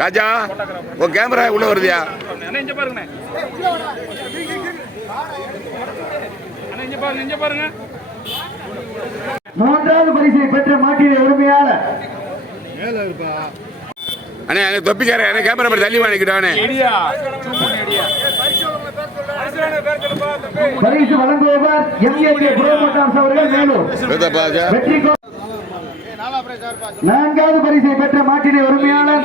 ராஜா உன் கேமரா உள்ள வருதியா? அண்ணா இங்க பாருங்கண்ணே. அண்ணா இங்க பாருங்க இங்க பாருங்க. மூன்றாவது பரிசை பெற்ற மாட்டின் உரிமையாளர். அண்ணே அண்ணே தொப்பிக்கார என்ன கேமரா மாதிரி தள்ளி வாங்கிக்கிட்டானே. பரிசு வழங்குபவர் எம்ஏகே புரோமோட்டார்ஸ் அவர்கள் மேலூர். வெற்றி நான்காவது பரிசை பெற்ற மாட்டினை உரிமையாளர்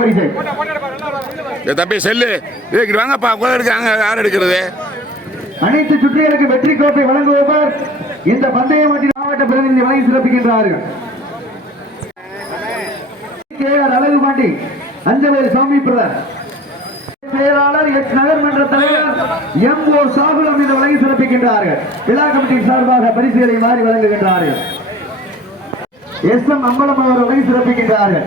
பரிசை. தம்பி செல்லு. வாங்கப்பா. கூட எடுக்கிறாங்க யார் எடுக்கிறது? அனைத்து சுற்றிகளுக்கு வெற்றி கோப்பை வழங்குபவர் இந்த பந்தய மாட்டின் மாவட்ட பிரதிநிதி வழங்கி சிறப்பிக்கின்றார்கள். கே ஆர் அழகு பாண்டி அஞ்சவேல் சாமி பிரதர். செயலாளர் எச் நகர்மன்ற தலைவர் எம் ஓ சாகுலம் இந்த வழங்கி சிறப்பிக்கின்றார்கள். விழா கமிட்டி சார்பாக பரிசுகளை மாறி வழங்குகின்றார்கள். எஸ் எம் அம்பலம் அவர் வழங்கி சிறப்பிக்கின்றார்கள்.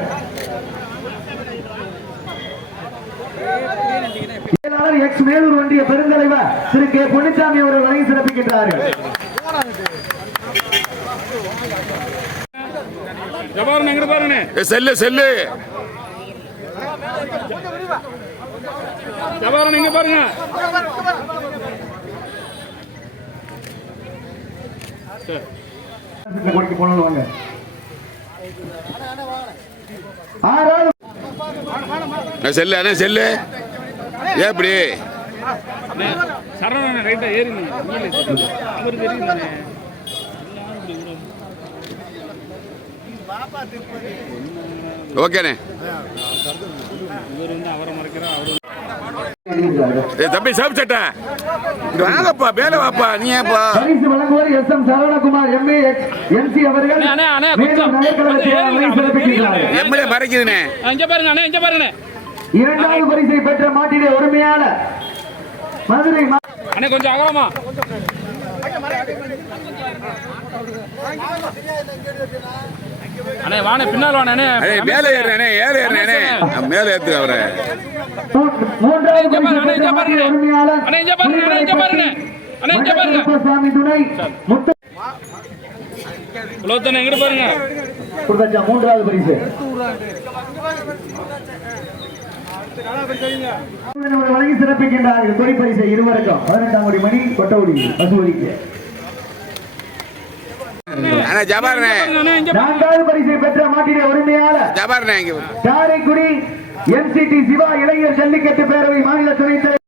செயலாளர் எக்ஸ் மேலூர் ஒன்றிய பெருந்தலைவர் திரு கே பொன்னிச்சாமி அவர்கள் வழங்கி சிறப்பிக்கின்றார்கள். Cell cell. இங்க பாருங்க. இங்க பாருங்க செல்லு அண்ணே செல்லு. ரைட்டா அவர் தெரியுங்கண்ணே ஓகேண்ணே இவர் வந்து அவரை மறைக்கிறார் அவரு தம்பி சாப்பிட்டு சட்டை வாங்கப்பா மேல வாப்பா நீ ஏன்ப்பா பரிசு வழங்குவோர் S M Saravanakumar MA MC அவர்கள் கொஞ்சம். கொஞ்சம் எம்எல்ஏ மறைக்குதுண்ணே ஆ, இங்க பாருங்க அண்ணே இங்க பாருங்கண்ணே இரண்டாவது பரிசை பெற்ற மாட்டிலே உரிமையாளர் மதுரை அண்ணே கொஞ்சம் அகலமா. அண்ணே வாணே பின்னால் வாணே அண்ணே. அண்ணே மேலே ஏறுறேனே ஏற ஏறுறேனே மேலே ஏத்து அவரை. மூன்றாவது இங்க பரிசை பாருங்க, பெற்ற இங்க பாருங்க. அண்ணே, இங்க பாருங்க, அண்ணே, இங்க பாருங்க. அண்ணே, இங்க பாருங்க. குருப்பசாமி துணை முத்து குலோத்தனை எங்கிட்டு பாருங்க. கொடுத்தாச்சா மூன்றாவது பரிசு. வழங்கி சிறப்பிக்கின்றார்கள். கொடி பரிசை இருவருக்கும். பதினெட்டாம் கோடி மணி கொட்டகுடி பசுவடிக்கு. அண்ணா ஜபார்ண்ணே. நான்காவது பரிசை பெற்ற மாட்டிலே உரிமையாளர் ஜபார்ண்ணே காரைக்குடி எம்சிடி சிவா இளைஞர் ஜல்லிக்கட்டு பேரவை மாநில தலைவர்